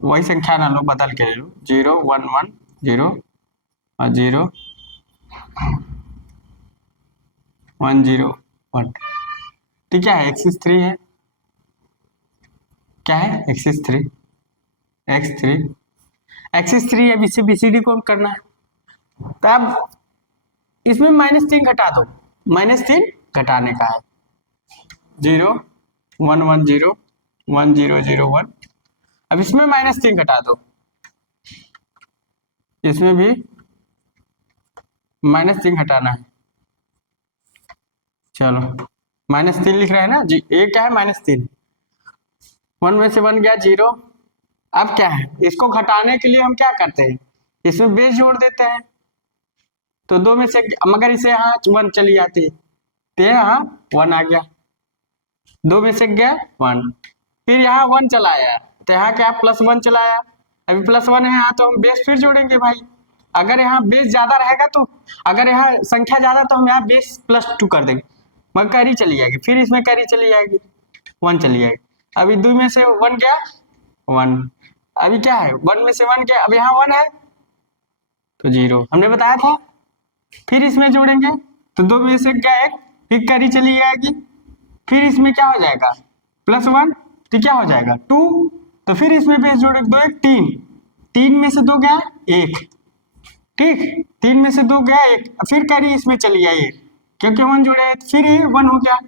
वही संख्या ना लो, बदल के ले लो, 0 1 1 0 और 0 1 0 1, ठीक है, एक्सिस 3 है, क्या है एक्सिस 3, x3, एक्सिस 3 है, बीसीडी को करना है, तब इसमें -3 घटा दो, -3 घटाने का है, 0 1 1 0 1 0 0 1, अब इसमें -3 घटा दो, इसमें भी -3 घटाना है, चलो -3 लिख रहे हैं ना जी, ये क्या है -3, 1 में से 1 गया 0, अब क्या है, इसको घटाने के लिए हम क्या करते हैं, इसमें बेस जोड़ देते हैं, तो 2 में से, मगर इसे यहाँ 1 चली जाती, तो यहाँ 1 आ गया, 2 में से गया 1, फिर यहाँ 1 चलाया, तो यहाँ क्या +1 चलाया, अभी +1 है यहाँ, तो हम बेस फिर जोड़ेंगे भाई, अगर यहाँ बेस ज्यादा रहेगा तो, अगर यहाँ संख्या ज्यादा तो हम यहाँ बेस +2 कर देंगे, मगर कैरी चली जाएगी, फिर इसमें कैरी चली जाएगी, 1 चली जाएगी, अभी 2 में से 1 गया 1, अभी क्या है 1 में से 1 गया, अब यहाँ 1 है तो 0 हमने बताया था, फिर इसमें जोड़ेंगे तो 2 में से गया 1, फिर कैरी चली जाएगी, फिर इसमें क्या हो जाएगा +1, तो क्या हो जाएगा 2, तो फिर इसमें बेस जोड़ेंगे 2 1 3, 3 में से 2 गया 1, ठीक, 3 में से 2 गया 1, फिर कैरी इसमें चली जाए 1, क्योंकि 1 जोड़े फिर ये 1 हो गया,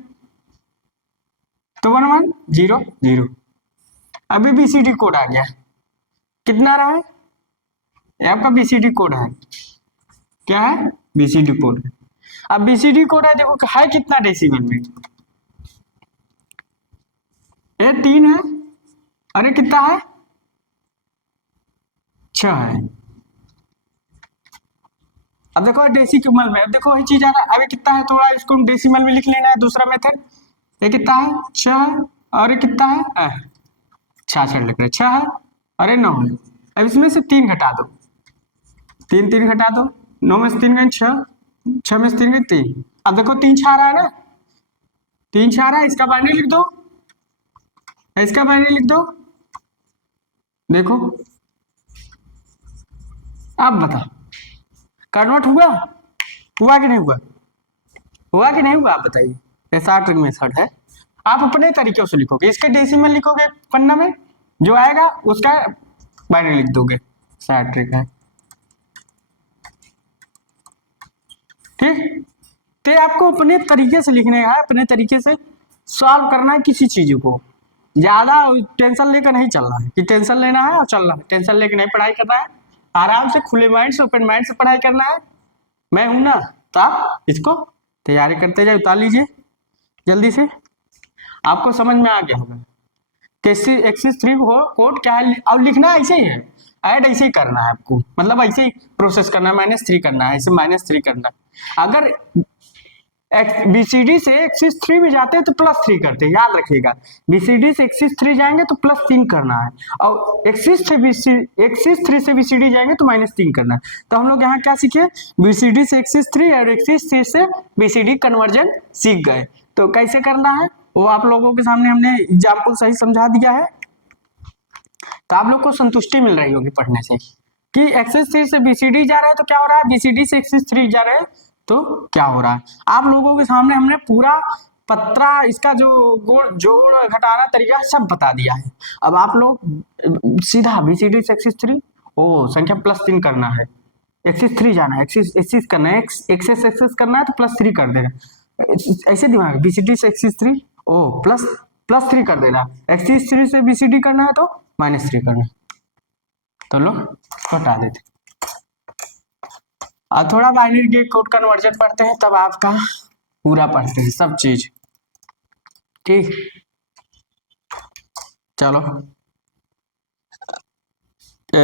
तो 1 1 0 0, अभी बीसीडी कोड आ गया, कितना रहा है, ये आपका बीसीडी कोड है, क्या है बीसीडी कोड, अब बीसीडी कोड है, देखो है कितना डेसिमल में, ये 3 है, अरे कितना है 6 है, अब देखो डेसिमल में, अब देखो वही चीज आ रहा है, अभी कितना है, थोड़ा इसको डेसिमल में लिख लेना है, दूसरा मेथड, ये कितना है 6 है, और ये कितना है 66 लिख रहे 6 है, अरे 9 है, अब इसमें से 3 घटा दो, 3 3 घटा दो, 9 में से 3 गए 6, 6 में से 3 गए 3, अब देखो 3 6 रहा है ना, 3 6 रहा है, इसका बाइनरी लिख दो, इसका बाइनरी लिख दो, देखो अब बता कन्वर्ट हुआ, हुआ कि नहीं हुआ, हुआ कि नहीं हुआ, आप बताइए, ऐसा ट्रिक मेथड है, आप अपने तरीके से लिखोगे, इसके डेसिमल लिखोगे पन्ना में, जो आएगा उसका बाइनरी लिख दोगे, शार्ट ट्रिक है, ठीक, तो आपको अपने तरीके से लिखने का है, अपने तरीके से सॉल्व करना है किसी चीज को, ज्यादा टेंशन लेकर नहीं चलना है, कि टेंशन लेना है और चलना है, टेंशन लेकर नहीं पढ़ाई करना है, आराम से खुले माइंड से, ओपन माइंड से पढ़ाई करना है, मैं हूं ना, तो आप इसको तैयारी करते जाए, उतार लीजिए जल्दी से, आपको समझ में आ गया होगा कैसे एक्सिस 3 को कोड क्या है, और लिखना ऐसे ही है, ऐड ऐसे ही करना है आपको, मतलब ऐसे ही प्रोसेस करना है, -3 करना है, ऐसे -3 करना है, अगर बीसीडी से एक्सिस 3 में जाते हैं तो +3 करते हैं, याद रखिएगा, बीसीडी से एक्सिस 3 जाएंगे तो +3 करना है, और एक्सिस 3 से बीसीडी जाएंगे तो -3 करना है, तो हम लोग यहाँ क्या सीखे, बीसीडी से एक्सिस 3 और एक्सिस 3 से बीसीडी कन्वर्जन सीख गए, तो कैसे करना है वो आप लोगों के सामने हमने एग्जाम्पल सही समझा दिया है, तो आप लोग को संतुष्टि मिल रही होगी पढ़ने से कि एक्सिस 3 से बीसीडी जा रहा है तो क्या हो रहा है, बीसीडी से एक्सिस 3 जा रहा है तो क्या हो रहा है। आप लोगों के सामने हमने पूरा पत्रा, इसका जो जोड़ घटाना तरीका सब बता दिया है। अब आप लोग सीधा बीसीडी से एक्सिस 3, ओ संख्या +3 करना है, एक्सिस 3 जाना है, एक्सिस करना है, एक्सिस करना है तो +3 कर देना, ऐसे दिमाग। बीसीडी से एक्सिस 3, ओ +3 कर देना, एक्सिस 3 से बीसीडी करना है तो -3 करना है। तो लो हटा देते। अब थोड़ा बाइनरी के कोड कन्वर्जन पढ़ते हैं, तब आपका पूरा पढ़ते हैं सब चीज, ठीक। चलो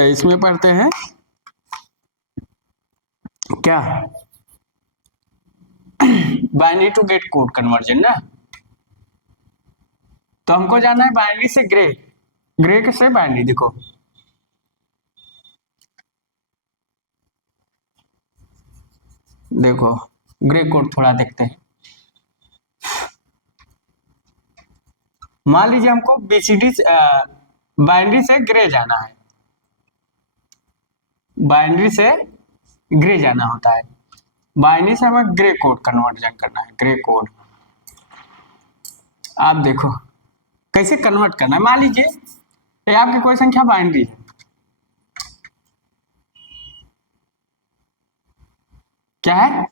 इसमें पढ़ते हैं क्या, binary to gate code conversion ना। तो हमको जाना है बाइनरी से ग्रे, ग्रे से बाइनरी। देखो ग्रे कोड थोड़ा देखते हैं। मान लीजिए हमको बीसीडी बाइनरी से ग्रे जाना है, बाइनरी से ग्रे जाना होता है, बाइनरी से हमें ग्रे कोड कन्वर्जन करना है। ग्रे कोड आप देखो कैसे कन्वर्ट करना है। मान लीजिए ये आपकी कोई संख्या बाइनरी है, क्या है,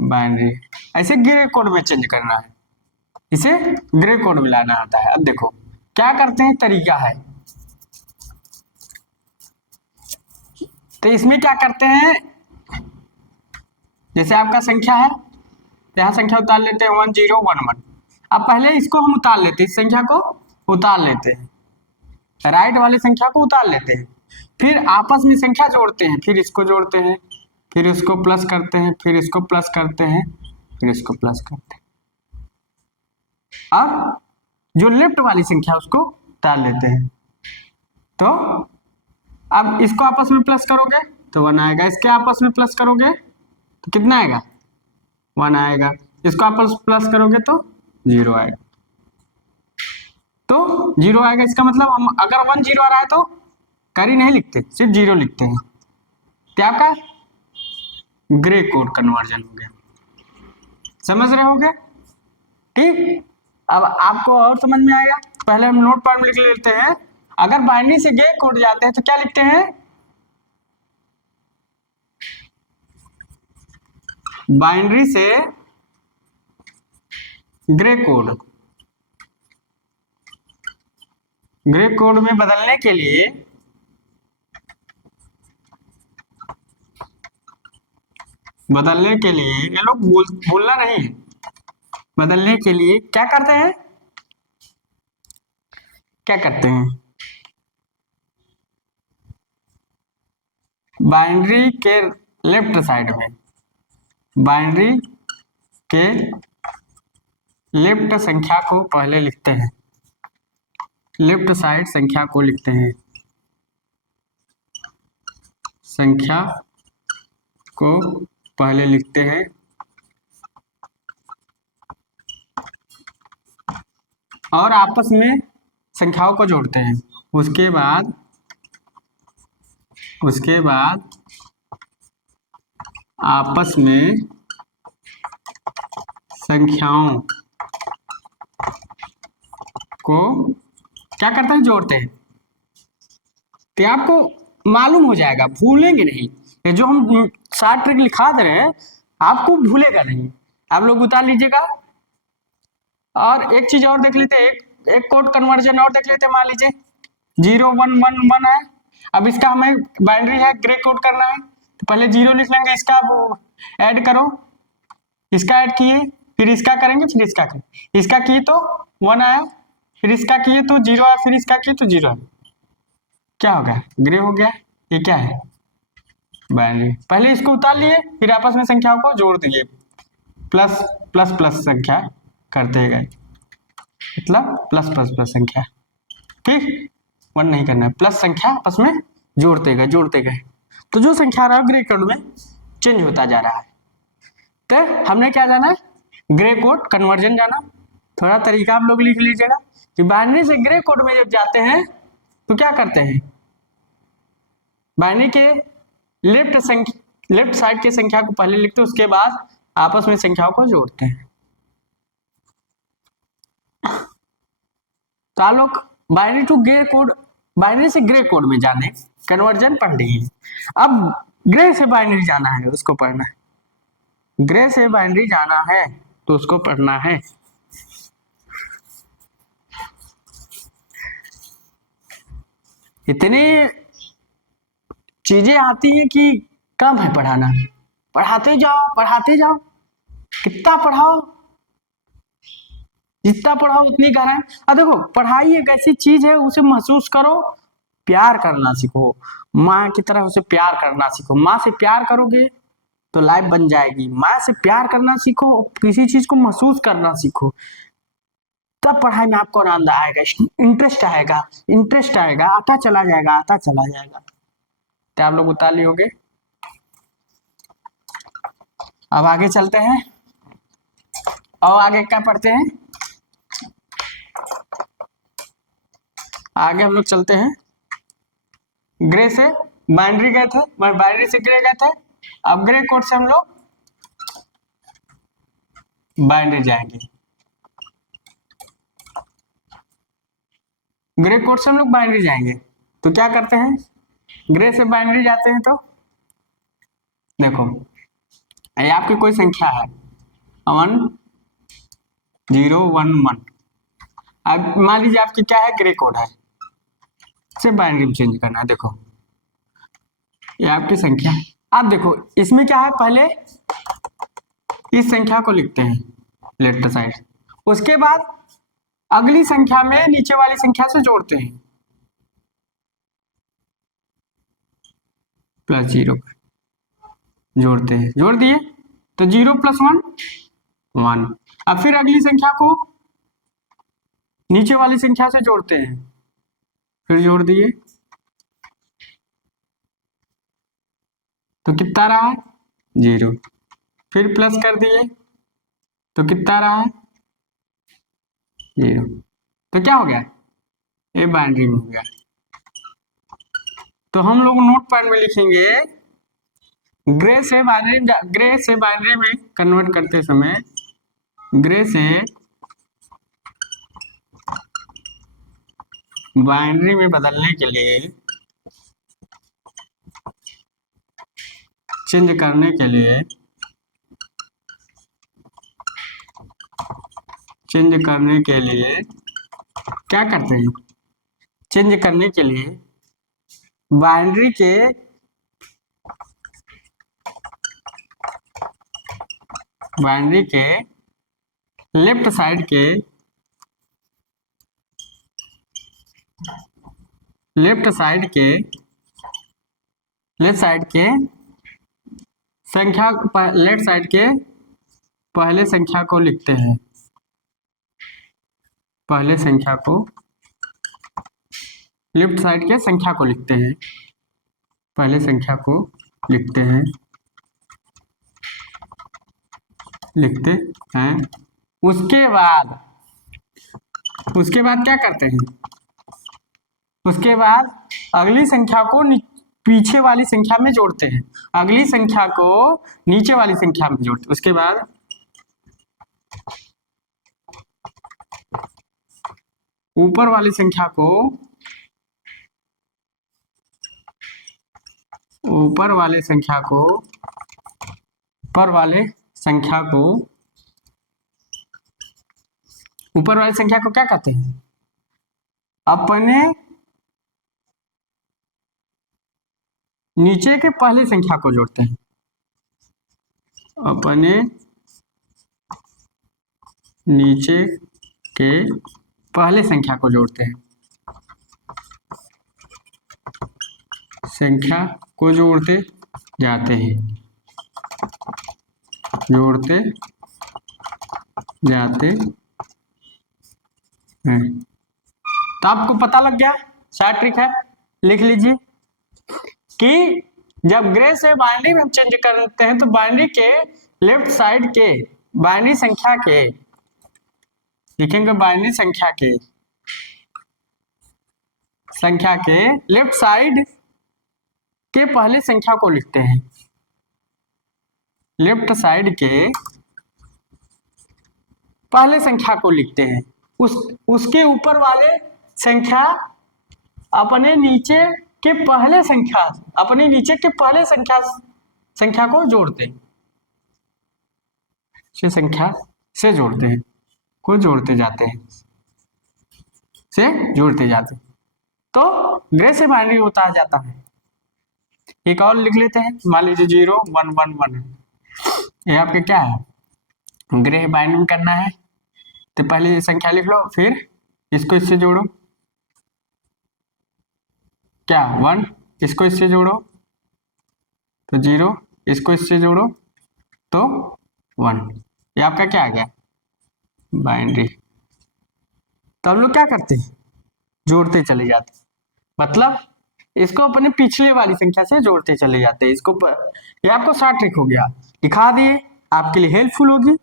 बाइनरी, ऐसे ग्रे कोड में चेंज करना है, इसे ग्रे कोड में लाना आता है। अब देखो क्या करते हैं, तरीका है। तो इसमें क्या करते हैं, जैसे आपका संख्या है, यहाँ संख्या उतार लेते हैं 1011। अब पहले इसको हम उतार लेते हैं, इस संख्या को उतार लेते हैं, राइट वाली संख्या को उतार लेते हैं, फिर आपस में संख्या जोड़ते हैं, फिर इसको जोड़ते हैं, फिर इसको प्लस करते हैं, फिर इसको प्लस करते हैं, फिर इसको प्लस करते हैं, और जो लेफ्ट वाली संख्या उसको उतार लेते हैं। तो अब इसको आपस में प्लस करोगे तो 1 आएगा, इसके आपस में प्लस करोगे तो कितना आएगा, 1 आएगा, इसको आपस प्लस करोगे तो 0 आएगा। तो 0 आएगा, इसका मतलब हम अगर 1 0 आ रहा है तो कैरी नहीं लिखते, सिर्फ 0 लिखते हैं। क्या आपका ग्रे कोड कन्वर्जन हो गया, समझ रहे होगे, ठीक। अब आपको और समझ में आएगा। पहले हम नोट पैड में लिख लेते हैं, अगर बाइनरी से ग्रे कोड जाते हैं तो क्या लिखते हैं, बाइनरी से ग्रे कोड, ग्रे कोड में बदलने के लिए ये लोग भूलना नहीं है, बदलने के लिए क्या करते हैं, बाइनरी के लेफ्ट साइड में, बाइनरी के लेफ्ट संख्या को पहले लिखते हैं, लेफ्ट साइड संख्या को लिखते हैं, संख्या को पहले लिखते हैं, और आपस में संख्याओं को जोड़ते हैं। उसके बाद आपस में संख्याओं को क्या करते हैं, जोड़ते हैं। तो आपको मालूम हो जाएगा, भूलेंगे नहीं। ये जो हम शार्ट ट्रिक लिखा दे रहे हैं आपको भूलेगा नहीं, आप लोग उतार लीजिएगा। और एक चीज और देख लेते हैं, एक कोड कन्वर्जन और देख लेते हैं। मान लीजिए 0 1 1 1 है, अब इसका हमें बाइनरी है, ग्रे कोड करना है, तो पहले 0 लिख लेंगे, इसका ऐड करो, इसका ऐड किए, फिर इसका करेंगे, फिर इसका करेंगे, इसका किए तो 1 आया, फिर इसका किए तो 0 आया, फिर इसका किए तो 0 आया, क्या हो गया, ग्रे हो गया। ये क्या है, बाइनरी। पहले इसको उतार लिए, फिर आपस में संख्याओं को जोड़ दिए, प्लस प्लस प्लस संख्या करते गए, मतलब प्लस प्लस प्लस संख्या, ठीक। 1 नहीं करना है, प्लस संख्या आपस में जोड़ते गए, तो जो संख्या रहा ग्रे कोड में चेंज होता जा रहा है। तो हमने क्या जाना है, ग्रे कोड कन्वर्जन जाना। थोड़ा तरीका आप लोग लिख लीजिएगा कि बाइनरी से ग्रे कोड में जब जाते हैं तो क्या करते हैं, बाइनरी के लेफ्ट साइड की संख्या को पहले लिखते हैं, उसके बाद आपस में संख्याओं को जोड़ते हैं। तो आप लोग binary to Gray code, binary से ग्रे कोड में जाने कन्वर्जन पढ़ रही है। अब ग्रे से बाइनरी जाना है, उसको पढ़ना है। ग्रे से बाइनरी जाना है तो उसको पढ़ना है। इतनी चीजें आती हैं कि कम है पढ़ाना, पढ़ाते जाओ पढ़ाते जाओ, कितना पढ़ाओ, जितना पढ़ाओ उतनी गहराई। अब देखो पढ़ाई एक ऐसी चीज है, उसे महसूस करो, प्यार करना सीखो, माँ की तरह उसे प्यार करना सीखो। माँ से प्यार करोगे तो लाइफ बन जाएगी। माँ से प्यार करना सीखो, किसी चीज को महसूस करना सीखो, तब पढ़ाई में आपको आनंद आएगा, इंटरेस्ट आएगा, इंटरेस्ट आएगा, आता चला जाएगा, आता चला जाएगा। तो आप लोग उतार लियोगे। अब आगे चलते हैं और आगे क्या पढ़ते हैं, आगे हम लोग चलते हैं। ग्रे से बाइनरी गए थे, बाइनरी से ग्रे गए थे, अब ग्रे कोड से हम लोग बाइनरी जाएंगे। ग्रे कोड से हम लोग बाइनरी जाएंगे तो क्या करते हैं, ग्रे से बाइनरी जाते हैं तो देखो ये आपकी कोई संख्या है 1 0 1 1। अब मान लीजिए आपकी क्या है, ग्रे कोड है, से बाइनरी में चेंज करना है। देखो ये आपकी संख्या, अब देखो इसमें क्या है, पहले इस संख्या को लिखते हैं लेफ्ट साइड, उसके बाद अगली संख्या में नीचे वाली संख्या से जोड़ते हैं +0 जोड़ते हैं, जोड़ दिए तो 0 + 1 1। अब फिर अगली संख्या को नीचे वाली संख्या से जोड़ते हैं, फिर जोड़ दिए तो कितना रहा है 0, फिर प्लस कर दिए तो कितना रहा है 0। तो क्या हो गया, ये बाइनरी में हो गया। तो हम लोग नोट पैड में लिखेंगे, ग्रे से बाइनरी में कन्वर्ट करते समय, ग्रे से बाइनरी में बदलने के लिए, चेंज करने के लिए, चेंज करने के लिए क्या करते हैं, चेंज करने के लिए बाइनरी के लेफ्ट साइड के लेफ्ट साइड के संख्या, लेफ्ट साइड के पहले संख्या को लिखते हैं, पहले संख्या को, लेफ्ट साइड के संख्या को लिखते हैं, पहले संख्या को लिखते हैं, उसके बाद क्या करते हैं, उसके बाद अगली संख्या को पीछे वाली संख्या में जोड़ते हैं, अगली संख्या को नीचे वाली संख्या में जोड़ते हैं, उसके बाद ऊपर वाली संख्या को ऊपर वाले संख्या को क्या कहते हैं, अपने नीचे के पहले संख्या को जोड़ते हैं, अपने नीचे के पहले संख्या को जोड़ते हैं, संख्या को जोड़ते जाते हैं, जोड़ते जाते हैं। तो आपको पता लग गया, शार्ट ट्रिक है, लिख लीजिए कि जब ग्रे से बाइनरी में हम चेंज करते हैं तो बाइनरी के लेफ्ट साइड के बाइनरी संख्या के लिखेंगे, बाइनरी संख्या के संख्या के लेफ्ट साइड के पहले संख्या को लिखते हैं। लेफ्ट साइड के पहले संख्या को लिखते हैं, उसके ऊपर वाले संख्या अपने नीचे के पहले संख्या को जोड़ते हैं, संख्या से जोड़ते हैं, को जोड़ते जाते हैं, तो ग्रे से बाइनरी होता जाता है। एक और लिख लेते हैं, मान लीजिए 0 1 1 1, ये आपके क्या है, ग्रे बाइनरी करना है, तो पहले ये संख्या लिख लो, फिर इसको इससे जोड़ो, क्या 1, इसको इससे जोड़ो तो 0, इसको इससे जोड़ो तो 1, ये आपका क्या आ गया, बाइनरी। तो हम लोग क्या करते हैं, जोड़ते चले जाते, मतलब इसको अपने पिछले वाली संख्या से जोड़ते चले जाते हैं। ये आपको शॉर्ट ट्रिक हो गया, दिखा दिए, आपके लिए हेल्पफुल होगी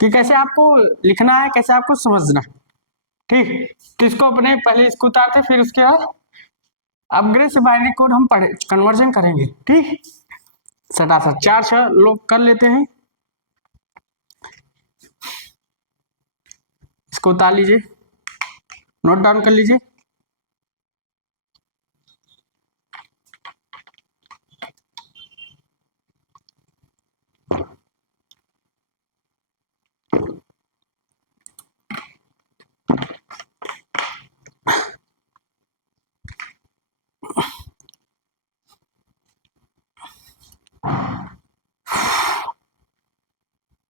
कि कैसे आपको लिखना है, कैसे आपको समझना है, ठीक। तो इसको अपने पहले इसको उतारते, फिर उसके बाद अब ग्रे से बाइनरी कोड हम कन्वर्जन करेंगे, ठीक। सटासट 4 लोग कर लेते हैं, इसको उतार लीजिए, नोट डाउन कर लीजिए।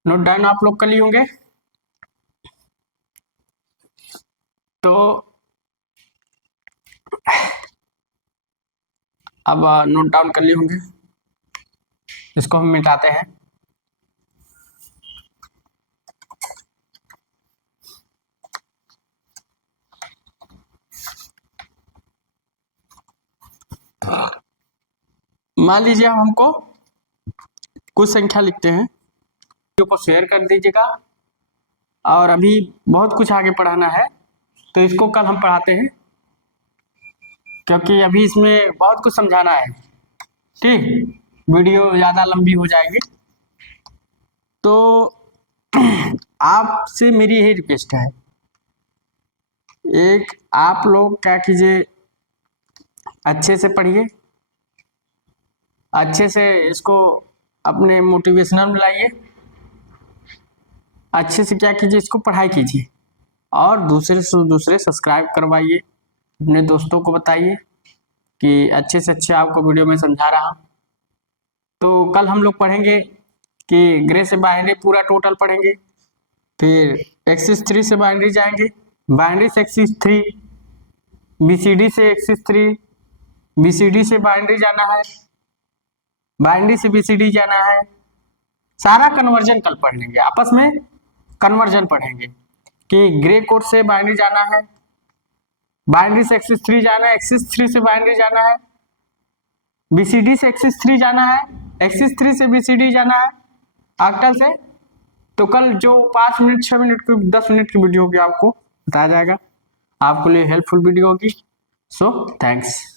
नोट डाउन आप लोग कर लिए होंगे, तो अब नोट डाउन कर लिए होंगे, इसको हम मिटाते हैं। मान लीजिए हमको कुछ संख्या लिखते हैं, वीडियो को शेयर कर दीजिएगा, और अभी बहुत कुछ आगे पढ़ाना है, तो इसको कल हम पढ़ाते हैं, क्योंकि अभी इसमें बहुत कुछ समझाना है, ठीक। वीडियो ज़्यादा लंबी हो जाएगी, तो आपसे मेरी यही रिक्वेस्ट है, एक आप लोग क्या कीजिए, अच्छे से पढ़िए, अच्छे से इसको अपने मोटिवेशनल में लाइए, अच्छे से क्या कीजिए, इसको पढ़ाई कीजिए, और दूसरे से दूसरे सब्सक्राइब करवाइए, अपने दोस्तों को बताइए कि अच्छे से अच्छे आपको वीडियो में समझा रहा हूँ। तो कल हम लोग पढ़ेंगे कि ग्रे से बाइनरी पूरा टोटल पढ़ेंगे, फिर एक्सिस 3 से बाइनरी जाएंगे, बाइनरी से एक्सिस 3, बीसीडी से एक्सिस 3, बीसीडी से बाइनरी जाना है, बाइनरी से बीसीडी जाना है, सारा कन्वर्जन कल पढ़ लेंगे, आपस में कन्वर्जन पढ़ेंगे कि ग्रे कोड से बाइनरी जाना है, बाइनरी से एक्सिस 3 जाना है, एक्सिस 3 से बाइनरी जाना है, बीसीडी से एक्सिस 3 जाना है, एक्सिस 3 से बीसीडी जाना है ऑक्टल से। तो कल जो 5 मिनट 6 मिनट की 10 मिनट की वीडियो होगी आपको बताया जाएगा, आपके लिए हेल्पफुल वीडियो होगी। So thanks.